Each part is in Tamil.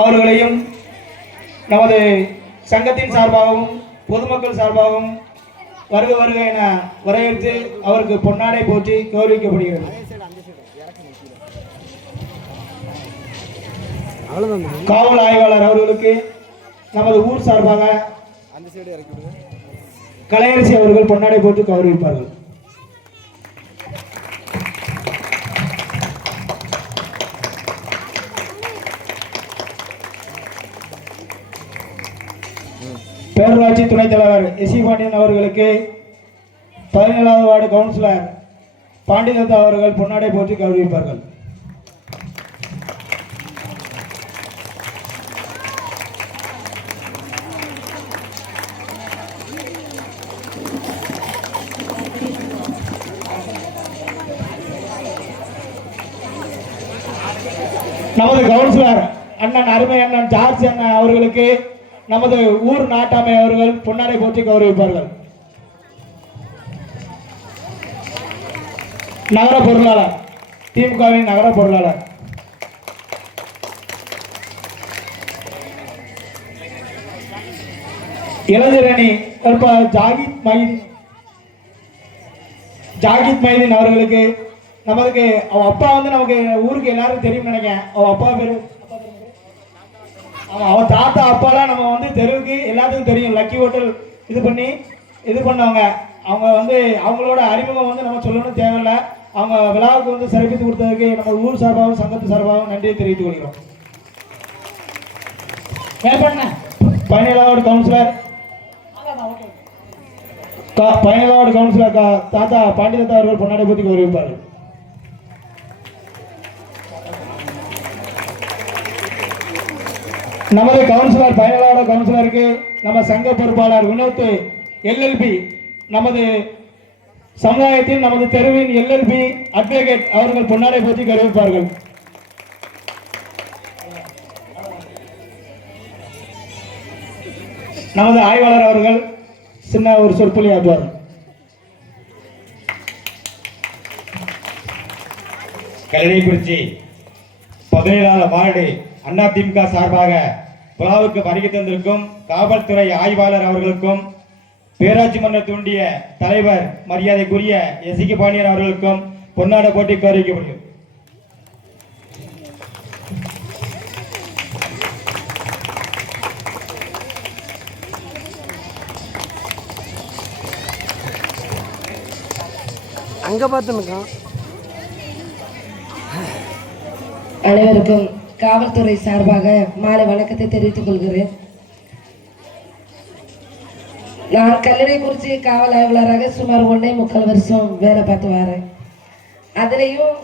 அவர்களையும் நமது சங்கத்தின் சார்பாகவும் பொதுமக்கள் சார்பாகவும் வருக வருக என வரவேற்று அவருக்கு பொன்னாடை போற்றி கௌரவிக்கப்படுகிறது. காவல் ஆய்வாளர் அவர்களுக்கு நமது ஊர் சார்பாக கலையரசி அவர்கள் பொன்னாடை போட்டு கௌரவிப்பார்கள். பேரூராட்சி துணைத் தலைவர் எஸ்.சி. பாண்டியன் அவர்களுக்கு 17வது வார்டு கவுன்சிலர் பாண்டிதத்தா அவர்கள் பொன்னாடை போற்றி கௌரவிப்பார்கள். நமது கவுன்சிலர் அண்ணன் அருமை அண்ணன் ஜார்ஜ் அண்ணன் அவர்களுக்கு நமது ஊர் நாட்டாமை அவர்கள் பொன்னாடை போற்றி கௌரவிப்பார்கள். நகர பொருளாளர் திமுகவின் நகர பொருளாளர் இளைஞரணி ஜாகித் மைதீன் அவர்களுக்கு நமக்கு அவ அப்பா வந்து நமக்கு ஊருக்கு எல்லாரும் தெரியும் நினைக்கிறேன். அவ அப்பா பேரு அவ தாத்தா அப்பாலாம் நம்ம வந்து தெருவுக்கு எல்லாத்துக்கும் தெரியும். லக்கி ஹோட்டல் இது பண்ணவங்க. அவங்க வந்து அவங்களோட அறிமுகம் வந்து நம்ம சொல்லணும் தேவையில்லை. அவங்க விழாவுக்கு வந்து சிறப்பித்து கொடுத்ததுக்கு நம்ம ஊர் சார்பாகவும் சங்கத்து சார்பாகவும் நன்றியை தெரிவித்துக் கொள்கிறோம். 17வது கவுன்சிலர் தாத்தா பாண்டிதத்தா அவர்கள் பொன்னாடை போற்றி கௌரவிப்பார்கள். நமது கவுன்சிலர் 17வது கவுன்சிலருக்கு நம்ம சங்க பொறுப்பாளர் வினோத் எல்எல்பி, நமது சமுதாயத்தில் நமது தெருவின் எல்எல்பி அட்வொகேட் அவர்கள் பொன்னாடை போற்றி கௌரவிப்பார்கள். நமது ஆய்வாளர் அவர்கள் சின்ன ஒரு சொற்பொழி ஆற்றுவார்கள். கல்லணைக்குறிச்சி 17வது வார்டு அதிமுக சார்பாக விழாவுக்கு வருகை தந்திருக்கும் காவல்துறை ஆய்வாளர் அவர்களுக்கும் பேராட்சி மன்ற தூண்டிய தலைவர் மரியாதைக்குரிய எஸ்.சி. பாண்டியன் அவர்களுக்கும் பொன்னாடை போட்டி கௌரவிக்கப்படுகிறது. அங்க பார்த்துருக்கோம். அனைவருக்கும் காவல்துறை சார்பாக மாலை வணக்கத்தை தெரிவித்துக் கொள்கிறேன். நான் கல்லணைக்குறிச்சி காவல் ஆய்வாளராக சுமார் 1.25 வருஷம் வேலை பார்த்து வரேன். அதுலேயும்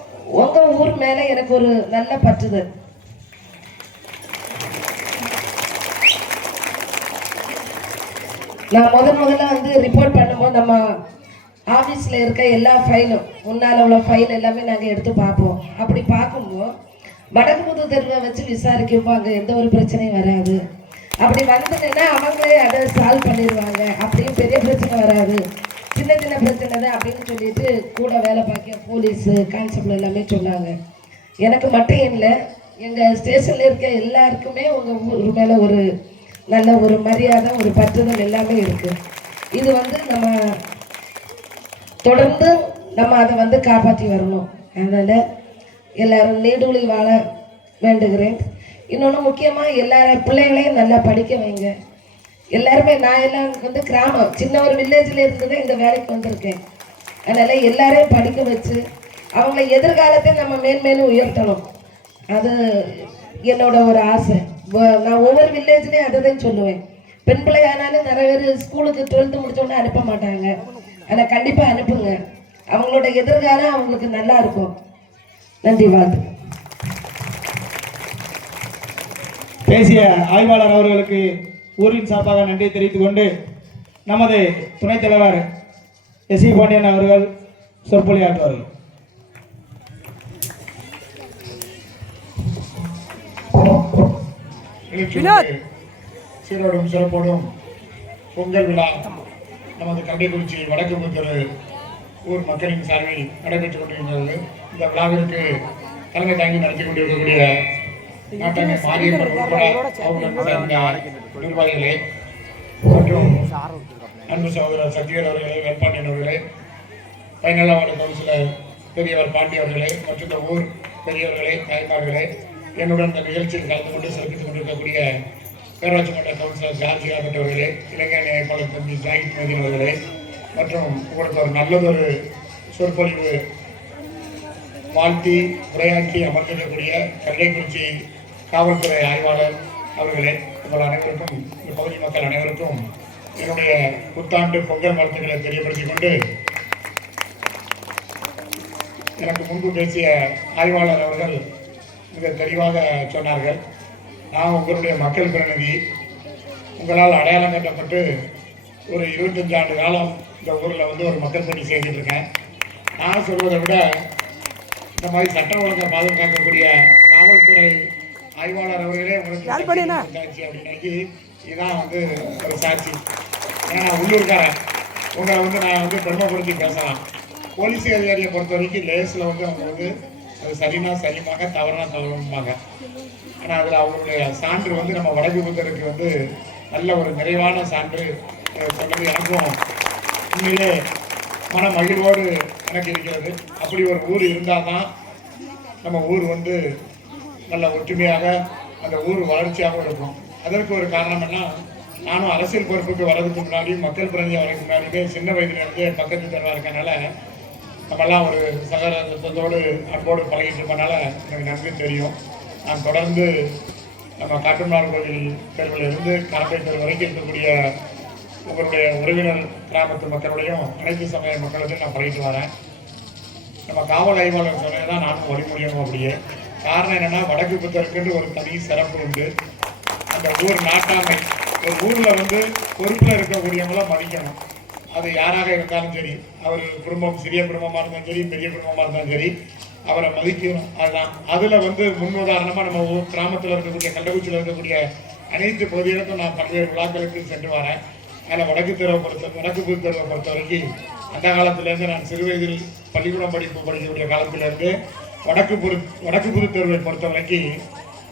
உங்க ஊர் மேல எனக்கு ஒரு நல்ல பற்றுதல். நான் முதல்ல வந்து ரிப்போர்ட் பண்ணும்போது நம்ம ஆஃபீஸில் இருக்க எல்லா ஃபைலும் முன்னால் உள்ள ஃபைல் எல்லாமே நாங்கள் எடுத்து பார்ப்போம். அப்படி பார்க்கும்போது வடக்கு புது தெருவை வச்சு விசாரிக்கும்போது அங்கே எந்த ஒரு பிரச்சனையும் வராது. அப்படி வந்ததுன்னா அவங்களே அதை சால்வ் பண்ணிடுவாங்க. அப்படியும் பெரிய பிரச்சனை வராது, சின்ன சின்ன பிரச்சனை தான் அப்படின்னு சொல்லிட்டு கூட வேலை பார்க்க போலீஸு கான்ஸ்டபிள் எல்லாமே சொன்னாங்க. எனக்கு மட்டும் இல்லை, எங்கள் ஸ்டேஷனில் இருக்க எல்லாருக்குமே உங்கள் ஊர் மேலே ஒரு நல்ல ஒரு மரியாதை, ஒரு பற்றுதல் எல்லாமே இருக்குது. இது வந்து நம்ம தொடர்ந்து நம்ம அதை வந்து காப்பாற்றி வரணும். அதனால் எல்லாரும் நீடூழி வாழ வேண்டுகிறேன். இன்னொன்று முக்கியமாக எல்லார பிள்ளைகளையும் நல்லா படிக்க வைங்க. எல்லாருமே நான் எல்லாம் வந்து கிராமம் சின்ன ஒரு வில்லேஜில் இருந்து தான் இந்த வேலைக்கு வந்திருக்கேன். அதனால் எல்லாரையும் படிக்க வச்சு அவங்கள எதிர்காலத்தை நம்ம மேன்மேலும் உயர்த்தணும். அது என்னோட ஒரு ஆசை. நான் ஒவ்வொரு வில்லேஜ்லேயும் அதை தான் சொல்லுவேன். பெண் பிள்ளை ஆனாலும் நிறைய பேர் ஸ்கூலுக்கு 12th முடிச்சோடனே அனுப்ப மாட்டாங்க. ஆனால் கண்டிப்பாக அனுப்புங்க. அவங்களோட எதிர்காலம் அவங்களுக்கு நல்லா இருக்கும். நன்றி, வாழ்த்து. பேசிய ஆய்வாளர் அவர்களுக்கு ஊரின் சார்பாக நன்றி தெரிவித்துக் கொண்டு நமது துணைத் தலைவர் எஸ்.சி. பாண்டியன் அவர்கள் சொற்பொழியாற்றுவார்கள். சீரோடும் சிறப்போடும் பொங்கல் விழா நமது கல்லணைக்குறிச்சி வடக்கு புத்தூர் ஊர் மக்களின் சார்பில் நடைபெற்றுக் கொண்டிருக்கிறது. இந்த விழாவிற்கு தலைமை தாங்கி நடத்தி கொண்டிருக்கக்கூடிய நாட்டாமை மாரியம்மன் உட்பட அவர்களுக்கு சேர்ந்த நிர்வாகிகளே மற்றும் அன்பு சகோதரர் சத்யவேல் அவர்களே, வேல்பாண்டியன் அவர்களே, பயனல்ல வார்டு கவுன்சிலர் பெரியவர் பாண்டி அவர்களே மற்றும் இந்த ஊர் பெரியவர்களே, தாய்மார்களே, என்னுடன் இந்த நிகழ்ச்சியில் கலந்து கொண்டு சிறப்பித்துக் கொண்டிருக்கக்கூடிய பேராட்சி மன்ற கவுன்சிலர் ஜார்ஜி அவர்களே, இளைஞர் நிலைப்பாளர் தம்பி ஜாயித் மதீன் அவர்களே, மற்றும் உங்களுக்கு ஒரு நல்லதொரு சொற்பொழிவு வாழ்த்தி உரையாற்றி அமர்ந்திருக்கக்கூடிய கல்லைக்குறிச்சி காவல்துறை ஆய்வாளர் அவர்களே, உங்கள் அனைவருக்கும், இந்த பகுதி மக்கள் அனைவருக்கும் என்னுடைய புத்தாண்டு பொங்கல் வாழ்த்துக்களை தெரியப்படுத்திக் கொண்டு, எனக்கு முன்பு பேசிய ஆய்வாளர் அவர்கள் மிக தெளிவாக சொன்னார்கள். நான் உங்களுடைய மக்கள் பிரதிநிதி, உங்களால் அடையாளம் கட்டப்பட்டு ஒரு 25 ஆண்டு காலம் இந்த ஊரில் வந்து ஒரு மக்கள் பணி செய்துட்டு இருக்கேன். நான் சொல்வதை விட இந்த மாதிரி சட்டம் ஒழுங்கை பாதுகாக்கக்கூடிய காவல்துறை ஆய்வாளர் அவர்களே உங்களுக்கு சாட்சி அப்படின்னாக்கி இதுதான் வந்து ஒரு சாட்சி. ஏன்னா நான் உள்ளூர்காரன், உங்களை வந்து நான் வந்து பெருமைப்படுத்தி பேசலாம். போலீஸ் அதிகாரியை பொறுத்த வரைக்கும் லேஸில் வந்து அவங்க வந்து அது சரினா சரிமாங்க, தவறுனா தவறுமாங்க. ஆனால் அதில் அவங்களுடைய சான்று வந்து நம்ம வடக்கு புத்தருக்கு வந்து நல்ல ஒரு நிறைவான சான்று சொன்னது எனக்கும் உண்மையிலே மன மகிழ்வோடு எனக்கு இருக்கிறது. அப்படி ஒரு ஊர் இருந்தால் தான் நம்ம ஊர் வந்து நல்ல ஒற்றுமையாக அந்த ஊர் வளர்ச்சியாகவும் இருக்கும். அதற்கு ஒரு காரணம் என்ன, நானும் அரசியல் பொறுப்புக்கு வர்றதுக்கு முன்னாடியும் மக்கள் பிரதிநிதி வரதுக்கு முன்னாடியுமே சின்ன வயதிலிருந்து பக்கத்து தெருவாக இருக்கனால நம்மெல்லாம் ஒரு சகோதரத்தோடு அன்போடு பழகிட்டு இருப்பனால எனக்கு நன்கு தெரியும். நான் தொடர்ந்து நம்ம காட்டுமன்னார் கோவில் தெருவிலிருந்து கரப்பை தெரு வரைக்கும் இருக்கக்கூடிய உங்களுடைய உறவினர் கிராமத்து மக்களுடையும் அனைத்து சமய மக்களுக்கும் நான் பழகிட்டு வரேன். நம்ம காவல் ஆய்வாளர் சொன்னது தான் நானும் வழிமொழியணும். அப்படியே காரணம் என்னென்னா, வடக்கு புத்தருக்குன்னு ஒரு தனி சிறப்பு உண்டு. அந்த ஊர் நாட்டாமை, ஒரு ஊரில் வந்து பொறுப்பில் இருக்கக்கூடியவங்களாம் மதிக்கணும். அது யாராக இருந்தாலும் சரி, அவர் குடும்பம் சிறிய குடும்பமாக இருந்தாலும் சரி, பெரிய குடும்பமாக இருந்தாலும் சரி, அவரை மதிக்கணும். அதுதான் அதில் வந்து முன் உதாரணமாக நம்ம ஊர் கிராமத்தில் இருக்கக்கூடிய கள்ளக்குறிச்சியில் இருக்கக்கூடிய அனைத்து பகுதிகளுக்கும் நான் பல்வேறு விழாக்களுக்கு சென்று வரேன். அதில் வடக்கு புது தெருவை பொறுத்த வரைக்கும் அந்த காலத்திலேருந்து நான் சிறு வயதில் பள்ளிக்கூடம் படிக்கக்கூடிய காலத்திலேருந்து வடக்கு புது தெருவை பொறுத்த வரைக்கும்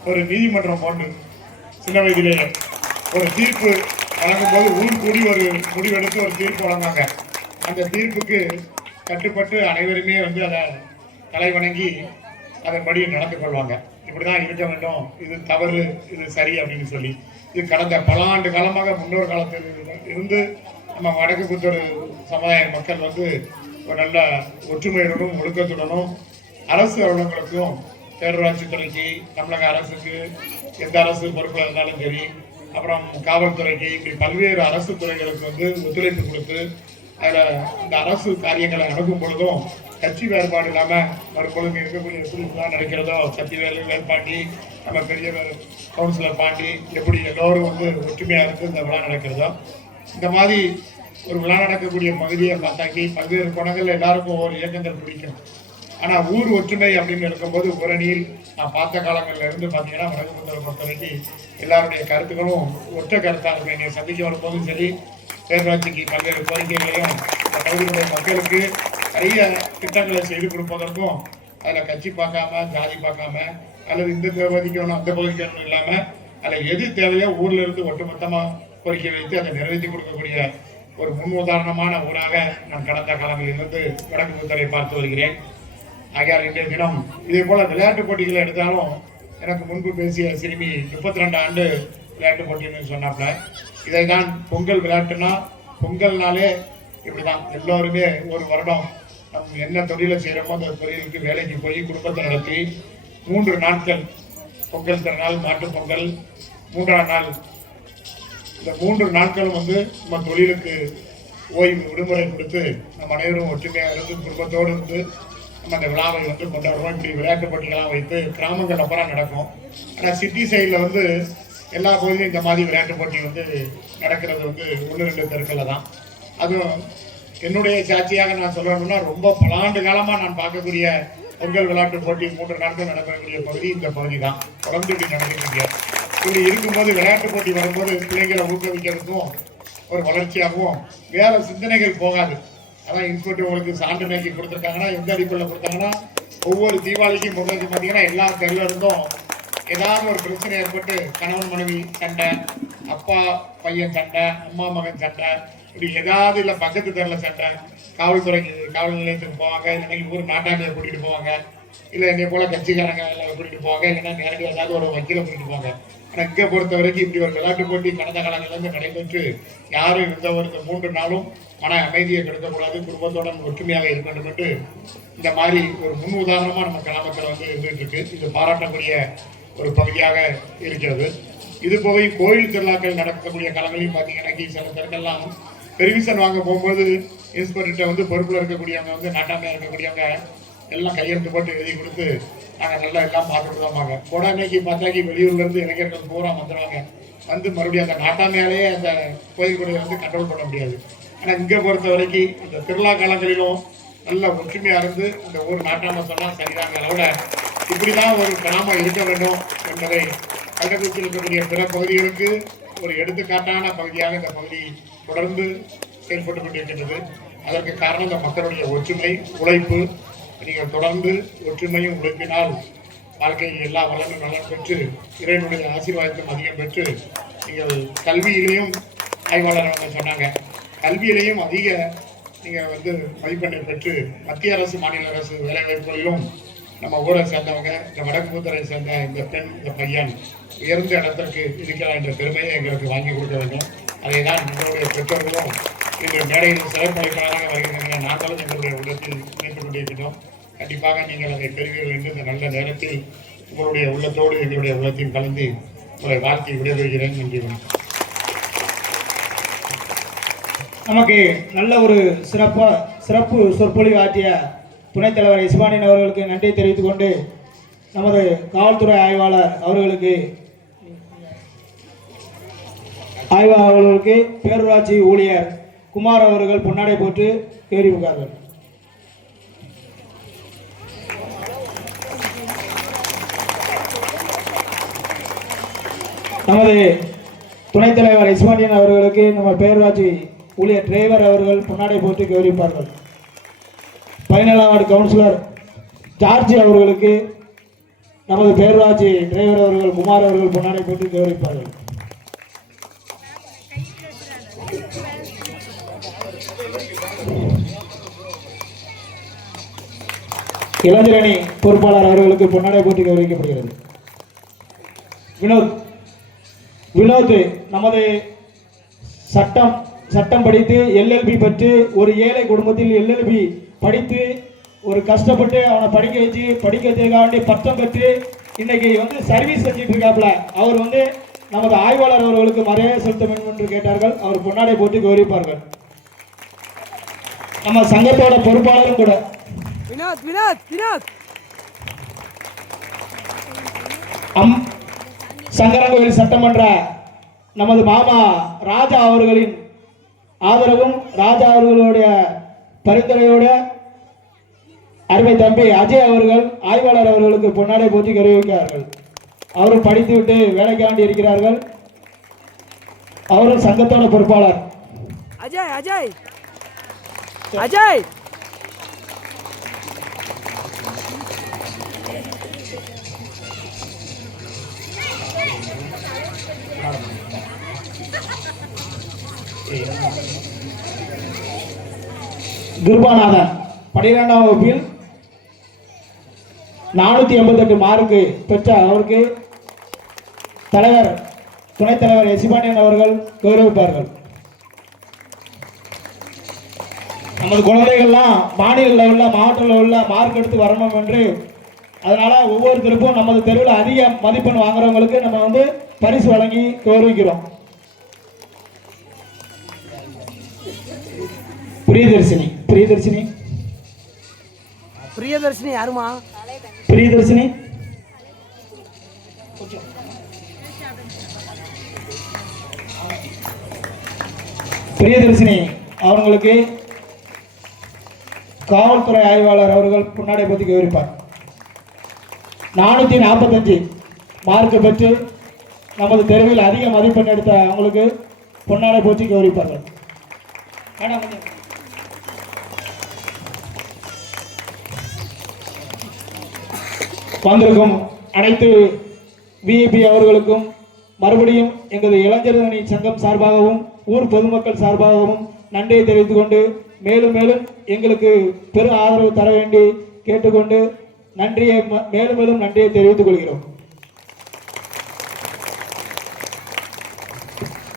ஒரு நீதிமன்றம் போன்று சின்ன வயதிலேயே ஒரு தீர்ப்பு வழங்கும்போது ஊர் கூடி ஒரு முடிவெடுத்து ஒரு தீர்ப்பு வழங்குவாங்க. அந்த தீர்ப்புக்கு கட்டுப்பட்டு அனைவருமே வந்து அதை தலை வணங்கி அதன்படி நடந்து கொள்வாங்க. இப்படிதான் இருக்க வேண்டும், இது தவறு, இது சரி அப்படின்னு சொல்லி. இது கடந்த பல ஆண்டு காலமாக முன்னோர் காலத்தில் இருந்து நம்ம வடக்கு புத்தர் சமுதாய மக்கள் வந்து ஒரு நல்ல ஒற்றுமையுடனும் ஒழுக்கத்துடனும் அரசு அலுவலகங்களுக்கும் பேரூராட்சி துறைக்கு, தமிழக அரசுக்கு, எந்த அரசு பொறுப்பில் இருந்தாலும் சரி, அப்புறம் காவல்துறைக்கு, இப்படி பல்வேறு அரசு துறைகளுக்கு வந்து ஒத்துழைப்பு கொடுத்து அதில் இந்த அரசு காரியங்களை அணுகும் பொழுதும் கட்சி வேறுபாடு இல்லாமல் மறுபொழுது இருக்கக்கூடிய எப்படி நடக்கிறதோ, சத்திவேலு, வேல்பாண்டி, நம்ம பெரியவர் கவுன்சிலர் பாண்டி, எப்படி எல்லோரும் வந்து ஒற்றுமையாக இருந்து இந்த விழா நடக்கிறதோ, இந்த மாதிரி ஒரு விழா நடக்கக்கூடிய பகுதியை பார்த்தாக்கி பல்வேறு குணங்கள் எல்லாருக்கும் ஒவ்வொரு இயக்கங்கள் பிடிக்கும். ஆனால் ஊர் ஒற்றுமை அப்படின்னு இருக்கும்போது புறணியில் நான் பார்த்த காலங்களில் இருந்து பார்த்தீங்கன்னா வடக்கு புத்தரை பொறுத்த வரைக்கும் எல்லாருடைய கருத்துக்களும் ஒற்ற கருத்தாக இருக்கும். என்னை சந்திக்க வரும்போதும் சரி, பேரூராட்சிக்கு பல்வேறு கோரிக்கைகளையும் இந்த பகுதியினுடைய மக்களுக்கு நிறைய திட்டங்களை செய்து கொடுப்பதற்கும் அதில் கட்சி பார்க்காம, ஜாதி பார்க்காம, அல்லது இந்த பகுதிக்கணும் அந்த பகுதிக்கணும் இல்லாமல் அதில் எது தேவையோ ஊரில் இருந்து ஒட்டுமொத்தமாக கோரிக்கை வைத்து அதை நிறைவேற்றி கொடுக்கக்கூடிய ஒரு முன் உதாரணமான ஊராக நான் கடந்த காலங்களிலிருந்து வடக்கு புத்தரை பார்த்து வருகிறேன். ஆகையால் இன்றைய தினம் இதே போல விளையாட்டு போட்டிகளை எடுத்தாலும் எனக்கு முன்பு பேசிய சிறுமி 32 ஆண்டு விளையாட்டு போட்டின்னு சொன்னாப்புல, இதை தான் பொங்கல் விளையாட்டுனா, பொங்கல்னாலே இப்படிதான் எல்லோருமே ஒரு வருடம் நம்ம என்ன தொழிலை செய்கிறோமோ அந்த தொழிலுக்கு வேலைக்கு போய் குடும்பத்தை நடத்தி 3 நாட்கள் பொங்கல் திருநாள், மாட்டுப் பொங்கல், 3ஆம் நாள், இந்த 3 நாட்களும் வந்து நம்ம தொழிலுக்கு ஓய்வு விடுமுறை கொடுத்து நம்ம அனைவரும் ஒற்றுமையாக இருந்து குடும்பத்தோடு இருந்து நம்ம அந்த விழாவை வந்து கொண்டாடுவோம். இப்படி விளையாட்டு போட்டிகள்லாம் வைத்து கிராமங்கள் அப்புறம் நடக்கும். ஆனால் சிட்டி சைடில் வந்து எல்லா பகுதியும் இந்த மாதிரி விளையாட்டு போட்டி வந்து நடக்கிறது வந்து 1-2 தெருக்களில் தான். அதுவும் என்னுடைய சாட்சியாக நான் சொல்லணும்னா, ரொம்ப பல ஆண்டு காலமாக நான் பார்க்கக்கூடிய பொங்கல் விளையாட்டு போட்டி 3 நாட்கள் நடக்கக்கூடிய பகுதி இந்த பகுதி தான். தொடர்ந்து இப்படி நடந்துட்டு இப்படி இருக்கும்போது விளையாட்டு போட்டி வரும்போது பிள்ளைங்களை ஊக்குவிக்கிறதுக்கும் ஒரு வளர்ச்சியாகவும் வேற சிந்தனைகள் போகாது. அதான் இன்ஸ்பெக்டர் உங்களுக்கு சான்று நோக்கி கொடுத்துருக்காங்கன்னா, எந்த அடிப்படையில் கொடுத்தாங்கன்னா, ஒவ்வொரு தீபாவளிக்கும் பொங்கலுக்கு பார்த்தீங்கன்னா எல்லா தெருவில் இருந்தும் ஏதாவது ஒரு பிரச்சனை ஏற்பட்டு கணவன் மனைவி சண்டை, அப்பா பையன் சண்டை, அம்மா மகன் சண்டை, இப்படி ஏதாவது இல்லை பக்கத்து தெருவில் சண்டை, காவல்துறைக்கு காவல் நிலையத்துக்கு போவாங்க, இல்லைன்னா ஊர் நாட்டாமையை கூட்டிகிட்டு போவாங்க, இல்லை என்னை போல கட்சிக்காரங்க எல்லாம் கூட்டிகிட்டு போவாங்க, இல்லைன்னா நேரடியாக ஏதாவது ஒரு வக்கீலை கூட்டிகிட்டு போவாங்க. ஆனால் இங்கே பொறுத்த வரைக்கும் இப்படி ஒரு விளையாட்டு போட்டி கடந்த காலங்களிலிருந்து நடைபெற்று யாரும் இந்த 3 நாளும் மன அமைதியை கெடுக்கக்கூடாது, குடும்பத்துடன் ஒற்றுமையாக இருக்க வேண்டும் என்று இந்த மாதிரி ஒரு முன் உதாரணமாக நம்ம கிராமத்தில் வந்து இருந்துகிட்டு இருக்கு. இது பாராட்டக்கூடிய ஒரு பகுதியாக இருக்கிறது. இது போய் கோயில் திருவிழாக்கள் நடக்கக்கூடிய காலங்களையும் பார்த்தீங்கன்னா சில பேருக்கெல்லாம் பெர்மிஷன் வாங்க போகும்போது இன்ஸ்பெக்டர்கிட்ட வந்து பொறுப்பில் இருக்கக்கூடியவங்க வந்து நாட்டாமையாக இருக்கக்கூடியவங்க எல்லாம் கையெழுத்து போட்டு எழுதி கொடுத்து நாங்கள் நல்லா எல்லாம் பார்த்துட்டு தான்பாங்க. உடனேக்கு பார்த்தாக்கி வெளியூர்லேருந்து இளைஞர்கள் பூரா வந்துடுவாங்க. வந்து மறுபடியும் அந்த நாட்டாமையாலேயே அந்த கோயில் கொடையை வந்து கண்ட்ரோல் பண்ண முடியாது. ஆனால் இங்கே பொறுத்த வரைக்கும் இந்த திருவிழா காலங்களிலும் நல்ல ஒற்றுமையாக இருந்து இந்த ஊர் நாட்டாமை சொன்னால் சரிதாங்க அளவோட இப்படி தான் ஒரு கிராமம் இருக்க வேண்டும் என்பதை கள்ளக்குறிச்சியில் இருக்கக்கூடிய பிற பகுதிகளுக்கு ஒரு எடுத்துக்காட்டான பகுதியாக இந்த பகுதி தொடர்ந்து செயல்பட்டு கொண்டிருக்கின்றது. அதற்கு காரணம் இந்த மக்களுடைய ஒற்றுமை, உழைப்பு. நீங்கள் தொடர்ந்து ஒற்றுமையும் உழைப்பினால் வாழ்க்கையில் எல்லா வளமும் நலன் பெற்று இறைவனுடைய ஆசீர்வாதத்தையும் அதிகம் பெற்று நீங்கள் கல்வியிலையும் ஆய்வாளர் அவங்க சொன்னாங்க, கல்வியிலையும் அதிக நீங்கள் வந்து மதிப்பெண்ணை பெற்று மத்திய அரசு மாநில அரசு வேலைவாய்ப்புகளிலும் நம்ம ஊரை சேர்ந்தவங்க, இந்த வடக்கு பூத்தரை சேர்ந்த இந்த பெண், இந்த பையன் உயர்ந்த இடத்திற்கு இருக்கிறார் என்ற பெருமையை எங்களுக்கு வாங்கி கொடுக்க வேண்டும். அதை தான் எங்களுடைய பெற்றோர்களும் இன்று மேடையில் சிறப்பளிப்பாளராக வருகின்றன. நாங்களும் எங்களுடைய உள்ளத்தில் நினைத்துக் கொண்டிருக்கிறோம். கண்டிப்பாக நீங்கள் அதை பெறுவீர்கள் என்று இந்த நல்ல நேரத்தில் உங்களுடைய உள்ளத்தோடு எங்களுடைய உள்ளத்தையும் கலந்து உங்களை வாழ்த்தி விடைபெறுகிறேன். நன்றி. நமக்கு நல்ல ஒரு சிறப்பு சொற்பொழிவு ஆற்றிய துணைத் தலைவர் இஸ்மானியன் அவர்களுக்கு நன்றி தெரிவித்துக் கொண்டு நமது காவல்துறை ஆய்வாளர் அவர்களுக்கு பேரூராட்சி ஊழியர் குமார் அவர்கள் பொன்னாடை போட்டு தெரிவிப்பார்கள். நமது துணைத் தலைவர் இஸ்மானியன் அவர்களுக்கு நம்ம பேரூராட்சி ஊழியர் டிரைவர் அவர்கள் பொன்னாடை போட்டு கௌரவிப்பார்கள். 17ஆம் வார்டு கவுன்சிலர் ஜார்ஜி அவர்களுக்கு நமது பேரூராட்சி டிரைவர் அவர்கள் குமார் அவர்கள் பொன்னாடை போட்டு கௌரவிப்பார்கள். இளைஞரணி பொறுப்பாளர் அவர்களுக்கு பொன்னாடை போட்டு கௌரவிக்கப்படுகிறது. வினோத் நமது சட்டம் படித்து எல்எல்பி பெற்று ஒரு ஏழை குடும்பத்தில் எல்எல்பி படித்து ஒரு கஷ்டப்பட்டு அவனை படிக்க வச்சதுக்காண்டி பட்டம் பெற்று இன்னைக்கு வந்து சர்வீஸ் செஞ்சுட்டு இருக்காப்புல. அவர் வந்து நமது ஆய்வாளர் அவர்களுக்கு மரியாதை செலுத்த வேண்டும் என்று கேட்டார்கள். அவர் பொன்னாடை போட்டு கௌரவிப்பார்கள். நம்ம சங்கத்தோட பொறுப்பாளரும் கூட சங்கரங்கோயில் சட்டமன்ற நமது மாமா ராஜா அவர்களின் ஆதரவும் ராஜா அவர்களுடைய பரிந்துரையோட அருமை தம்பி அஜய் அவர்கள் ஆய்வாளர் அவர்களுக்கு பொன்னாடை போற்றி கௌரவிக்கிறார்கள். அவரும் படித்துவிட்டு வேலைக்காண்டி இருக்கிறார்கள். அவரும் சங்கத்தோட பொறுப்பாளர். அஜய் அஜய் அஜய் கிருபாநாதன் 12ஆம் வகுப்பில் 488 மார்க்கு பெற்ற அவருக்கு துணைத் தலைவர் இஸ்மானியன் அவர்கள் கௌரவிப்பார்கள். நமது குழந்தைகள்லாம் மாநில லெவலில் மாவட்ட லெவலில் மார்க் எடுத்து வரணும் என்று, அதனால ஒவ்வொருத்தருக்கும் நமது தெருவில் அதிக மதிப்பெண் வாங்குறவங்களுக்கு நம்ம வந்து பரிசு வழங்கி கௌரவிக்கிறோம். பிரியதர்ஷினி யாருமா? பிரியதர்ஷினி அவர்களுக்கு காவல்துறை ஆய்வாளர் அவர்கள் பொன்னாடை பற்றி கௌரவிப்பார். 445 மார்க் பெற்று நமது தெருவில் அதிக மதிப்பெண் எடுத்த அவங்களுக்கு பொன்னாடை போற்றி கௌரவிப்பார்கள். வந்திருக்கும் அனைத்து விஐபி அவர்களுக்கும் மறுபடியும் எங்களது இளைஞரணி சங்கம் சார்பாகவும் ஊர் பொதுமக்கள் சார்பாகவும் நன்றியை தெரிவித்துக் கொண்டு மேலும் மேலும் எங்களுக்கு பெரும் ஆதரவு தர வேண்டி கேட்டுக்கொண்டு மேலும் மேலும் நன்றியை தெரிவித்துக் கொள்கிறோம்.